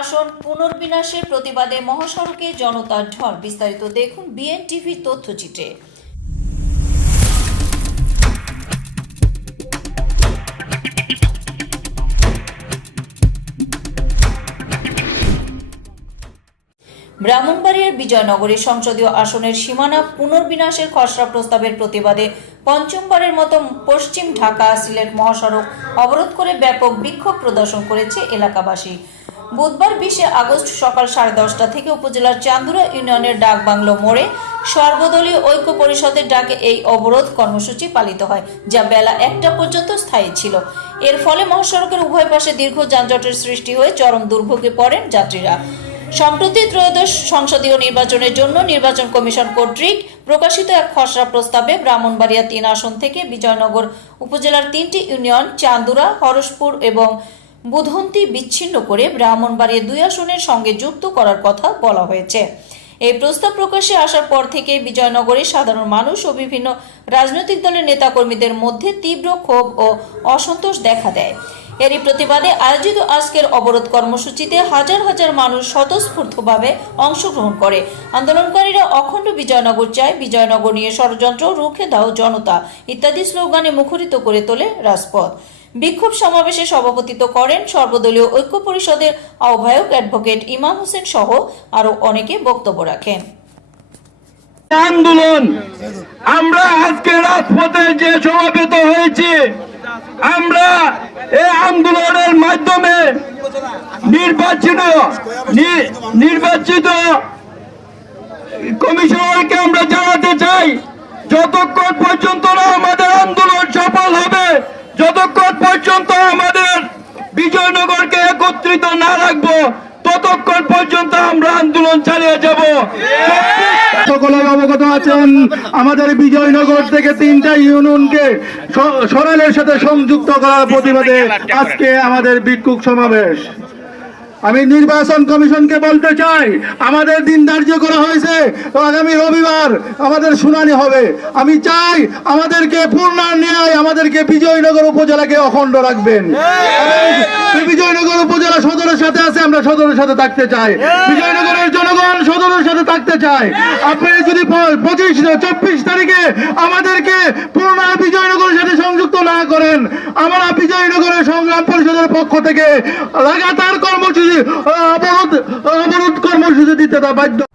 আসন পুনর্বিন্যাসের প্রতিবাদে মহাসড়কে জনতার ঢল। বিস্তারিত দেখুন বিএনটিভির তথ্যচিত্রে ব্রাহ্মণবাড়িয়ার বিজয়নগরী সংসদীয় আসনের সীমানা পুনর্বিন্যাসের খসড়া প্রস্তাবের প্রতিবাদে পঞ্চমবারের মতো পশ্চিম ঢাকা সিলেট মহাসড়ক অবরোধ করে ব্যাপক বিক্ষোভ প্রদর্শন করেছে এলাকাবাসী। বুধবার বিশে আগস্ট সকাল সাড়ে দশটা থেকে উপজেলার চান্দুরা ইউনিয়নের ডাকবাংলো মোড়ে সর্বদলীয় ঐক্য পরিষদের ডাকে এই অবরোধ কর্মসূচি পালিত হয়, যা বেলা একটা পর্যন্ত স্থায়ী ছিল। এর ফলে মহাসড়কের উভয় পাশে দীর্ঘ যানজটের সৃষ্টি হয়ে চরম দুর্ভোগে পড়েন যাত্রীরা। সম্প্রতি ত্রয়োদশ সংসদীয় নির্বাচনের জন্য নির্বাচন কমিশন কর্তৃক প্রকাশিত এক খসড়া প্রস্তাবে ব্রাহ্মণবাড়িয়া তিন আসন থেকে বিজয়নগর উপজেলার তিনটি ইউনিয়ন চান্দুরা, হরসপুর এবং বুধন্তি বিচ্ছিন্ন করে ব্রাহ্মণবাড়িয়া দুই আসনের সঙ্গে যুক্ত করার কথা বলা হয়েছে। এই প্রস্তাব প্রকাশে আসার পর থেকে বিজয়নগরে সাধারণ মানুষ ও বিভিন্ন রাজনৈতিক দলের নেতাকর্মীদের মধ্যে তীব্র ক্ষোভ ও অসন্তোষ দেখা দেয়। এরই প্রতিবাদে আয়োজিত আজকের অবরোধ কর্মসূচিতে হাজার হাজার মানুষ স্বতঃস্ফূর্তভাবে অংশগ্রহণ করে। আন্দোলনকারীরা অখণ্ড বিজয়নগর চায়, বিজয়নগর নিয়ে ষড়যন্ত্র, রুখে দাও জনতা ইত্যাদি স্লোগানে মুখরিত করে তোলে রাজপথ। বিক্ষোভ সমাবেশে সভাপতিত্ব করেন সর্বদলীয় ঐক্য পরিষদের আহ্বায়ক অ্যাডভোকেট ইমাম হোসেন সহ আরও অনেকে বক্তব্য রাখেন। আন্দোলন। আমরা আজকে রাজপথে যে সমাবেত হয়েছি, আমরা এই আন্দোলনের মাধ্যমে নির্বাচিত নির্বাচিত কমিশনারকে আমরা জানাতে চাই, যতক্ষণ পর্যন্ত না আমাদের আন্দোলন সফল হবে যতক্ষণ পর্যন্ত আমাদের বিজয়নগরকে একত্রিত না রাখব, ততক্ষণ পর্যন্ত আমরা আন্দোলন চালিয়ে যাব। সকলে অবগত আছেন, আমাদের বিজয়নগর থেকে তিনটা ইউনিয়নকে সরালের সাথে সংযুক্ত করার প্রতিবাদে আজকে আমাদের বিক্ষোভ সমাবেশ। আমি নির্বাচন কমিশনকে বলতে চাই আমাদের দিন ধার্য করা হয়েছে আগামী রবিবার আমাদের শুনানি হবে। আমি চাই আমাদেরকে পূর্ণ ন্যায় আমাদেরকে বিজয়নগর উপজেলাকে অখণ্ড রাখবেন। বিজয়নগর উপজেলা সদরের সাথে আছে আমরা সদরের সাথে থাকতে চাই। বিজয়নগরের জনগণ সদরের সাথে থাকতে চাই আপনি যদি পঁচিশ চব্বিশ তারিখে আমাদেরকে পূর্ণ বিজয়নগরের সাথে সংযুক্ত না করেন আমরা বিজয়নগরের সংগ্রাম পরিষদের পক্ষ থেকে লাগাতার কর্মসূচি অবরোধ অবরোধ কর্মসূচি দিতে তা বাধ্য